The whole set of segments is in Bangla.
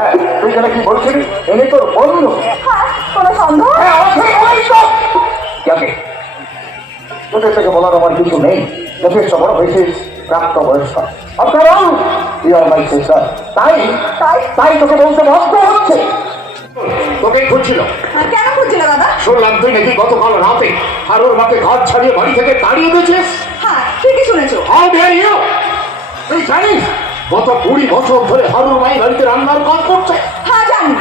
হ্যাঁ, তুই যেন কি বলছিলি এনে তোর বন্ধু? কোনো সন্দেহ? তোদের থেকে বলার আমার কিছু নেই, যথেষ্ট বড় হয়েছিস, প্রাপ্ত বয়স্ক। তাই তাই তাই তোকে বলতে বাধ্য হচ্ছে। তোকে খুঁজছিল। কেন খুঁজছিল দাদা? শুনলাম তুই নাকি গতকাল রাতে হারুর মাকে ঘর ছাড়িয়ে বাড়ি থেকে তাড়িয়ে দিয়েছিস। হ্যাঁ, ঠিকই শুনেছো। তুই জানিস গত 20 বছর ধরে হারুর মাই বাড়িতে রান্নার কাজ করছে? হ্যাঁ, জানি।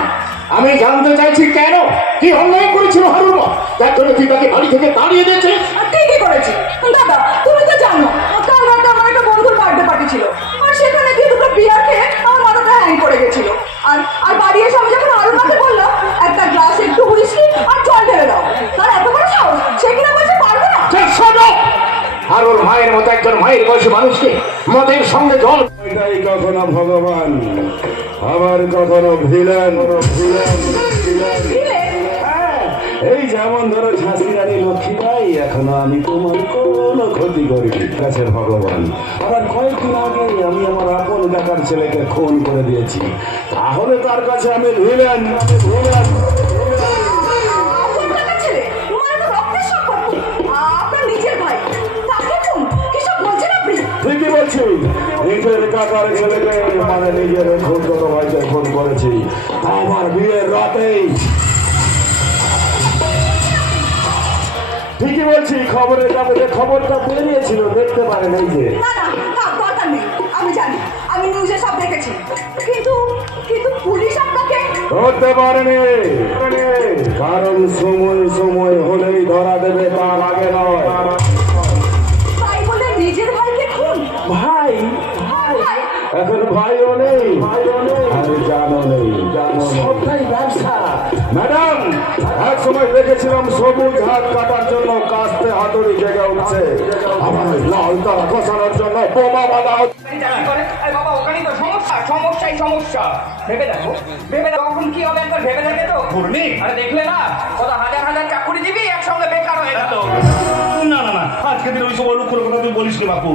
আমি জানতে চাইছি কেন, কি অন্যায় করেছিল হারুর মা, যার জন্য তুই তাকে বাড়ি থেকে তাড়িয়ে দিয়েছিস? ঠিকই করেছি দাদা। তুমি তো জানো কাল রাতে আমার একটা বন্ধুর বার্থডে পার্টি ছিল, আর সেখানে গিয়ে দুটো বিয়ার খেয়ে আমার মাথাটা হ্যাং করে গেছিল। আর আর বাড়ি এসে আমি যখন হারুর মাকে বললাম একটা গ্লাস একটু হুইস্কি আর জল ঢেলে দাও, তার এত বড় সাহস, সে কিনা বলছে পারবে না। হারুর মায়ের মতো একজন মায়ের বয়সী মানুষকে মদের সঙ্গে জল। এটাই কখনো ভগবান, আবার কখনো ভিলেন। এই যেমন ধরো ঝাঁসি রানী লক্ষ্মীবাই, এখনো আমি তোমার কোনো ক্ষতি করিনি কাছে ভগবান। আবার কয়েকদিন আগে আমি আমার আপন কাকার ছেলেকে খুন করে দিয়েছি, তাহলে তার কাছে আমি ভিলেন। ঠিকই বলছি, নিজের কাকার ছেলেকে মানে নিজের খুন ছোট ভাইকে খুন করেছি, আমার বিয়ের রাতেই। ঠিকই বলছি, খবরের কাগজে খবরটা বেরিয়েছিল, দেখতে পারেন এই যে। দরকার নেই, আমি জানি, আমি নিউজে সব দেখেছি, কিন্তু কিন্তু পুলিশ আপনাকে ধরতে পারেনি, কারণ সময় সময় হলেই ধরা দেবে, তার আগে নয়। তাই বলে নিজের ভাইকে খুন? ভাই এখন ভাইও নেই আর জানো নেই, সবটাই ব্যবসা। ম্যাডাম, এক সময় দেখেছিলাম সবুজ হাত কাটার জন্য কাস্তে হাতুড়ি জেগে উঠছে, আবার লাল তারা খসানোর জন্য বোমা বাঁধা হচ্ছে। বাবা ওখানেই তো সমস্যা ভেবে দেখো কখন কি হবে একবার ভেবে দেখে তো ঘুরনি। আরে দেখলে না কত হাজার হাজার চাকুরি দিবি একসঙ্গে বেকার হয়ে গেল। না আজকে দিন ওই সব অনুকূল কথা তুই বলিস রে বাপু।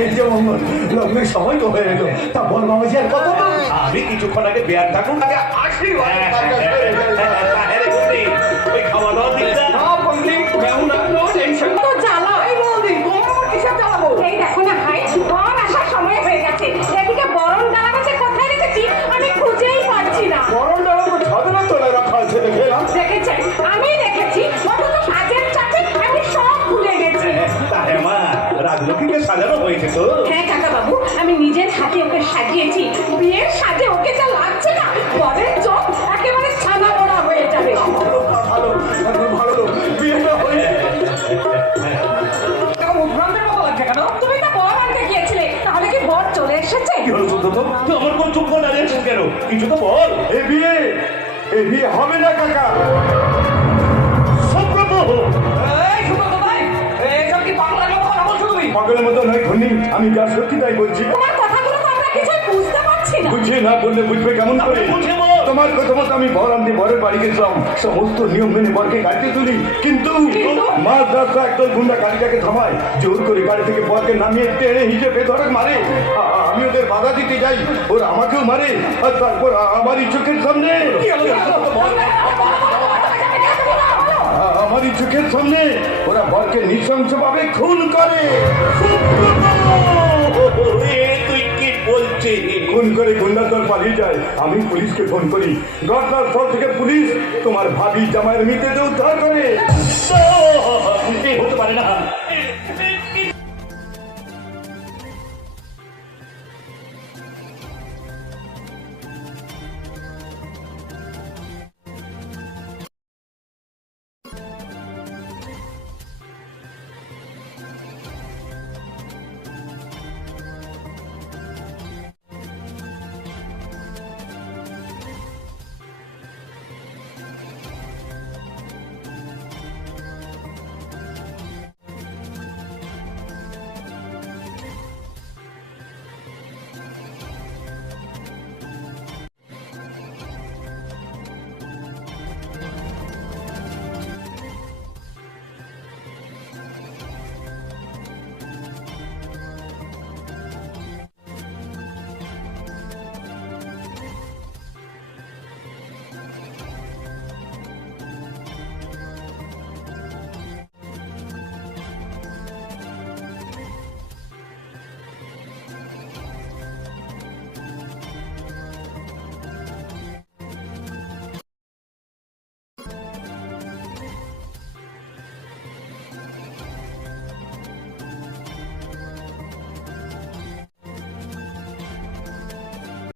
এই যে মঙ্গল লগ্নের সময় তো হয়ে গেল, তা বল মামাজি আর কত? আমি কিছুক্ষণ আগে বেয়ার থাকুন আগে আসি। ওই খাওয়া দাওয়া দিকটা তো জ্বালা, এই বলদি তোমার কিসব জ্বালাবো? এই দেখো না ভাই, বরণ আসার সময় হয়ে গেছে, এদিকে বরণ ডালা গাছে কোথায় রেখেছি আমি খুঁজেই পাচ্ছি না। বরণ ডালা তো ছাদের তলায় রাখা আছে, দেখলাম। দেখেছেন, আমি দেখেছি, অথচ কাজের চাপে আমি সব ভুলে গেছি। মা রাজলক্ষ্মীকে সাজানো হয়েছে তো? হ্যাঁ কাকা বাবু, আমি নিজের হাতে ওকে সাজিয়েছি, বিয়ের সাজে ওকে যা লাগছে না, পরের চোখ একেবারে ছানা মোড়া হয়ে যাবে। ভালো বিয়েটা হয়ে উদ্ভ্রান্তের মতো লাগছে কেন? তুমি তো বর আনতে গিয়েছিলে, তাহলে কি বর চলে এসেছে? কি হলো শুনতো তো? তুই আমার কোন চুপ করে দাঁড়িয়ে আছিস কেন? কিছু তো বল। এ বিয়ে হবে না কাকা। সত্যত এই সুব্রত ভাই, এইসব কি পাগলের মতো কথা বলছো তুমি? পাগলের মতো নয় খন্নি, আমি যা সত্যি তাই বলছি। তোমার কথাগুলো তো আমরা কিছুই বুঝতে পারছি না। বুঝে না বললে বুঝবে কেমন করে? বুঝে বল। তোমার কথা মতো আমি বর আনতে বরের বাড়ি গেছিলাম, সমস্ত নিয়ম মেনে বরকে গাড়িতে তুলি, কিন্তু মাঝ রাস্তা একদল গুন্ডা গাড়িটাকে থামায়, জোর করে গাড়ি থেকে বরকে নামিয়ে টেনে হিসেবে ধরে মারে। আমি ওদের বাধা দিতে যাই, ওরা আমাকেও মারে, আর তারপর আমারই চোখের সামনে ওরা বরকে নৃশংসভাবে খুন করে। তুই কি বলছিস? খুন করে গুন্ডা দল পালিয়ে যায়, আমি পুলিশকে ফোন করি, ঘটনাস্থল থেকে পুলিশ তোমার ভাবি জামাইয়ের মৃতদেহ উদ্ধার করে। হতে পারে না,